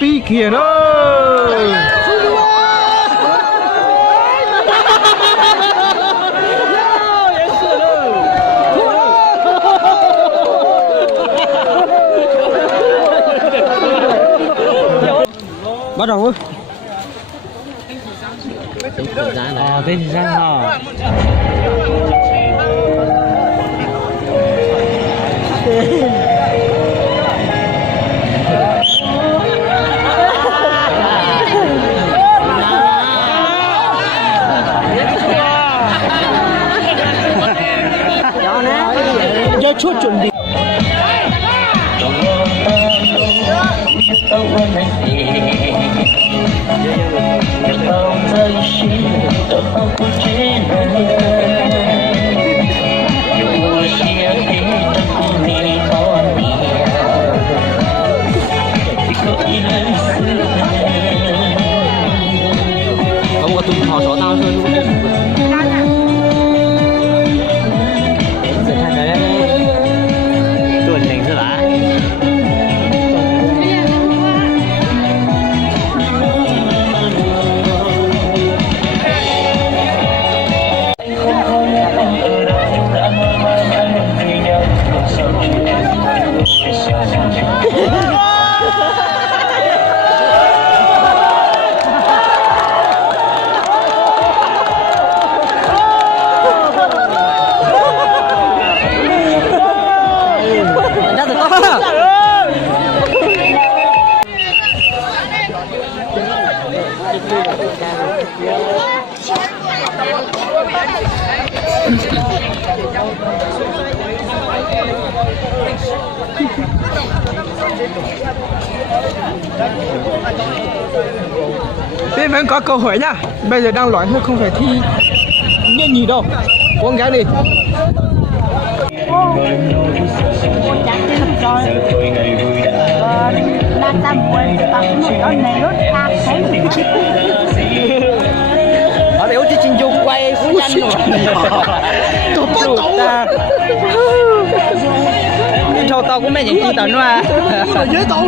Pi kìa ơi. Bắt đầu ơi. Tên gì ra hả? Giờ chút chuẩn bị. Không có tụi họ số tao thôi luôn. Bên vẫn có câu hỏi nhá. Bây giờ đang loạn thôi, không phải thi như gì đâu. Cố gắng đi. Ở đây chỉ chinh dung quay phú nhanh rồi. Thâu tao cũng mấy những tao nữa. Dưới tao.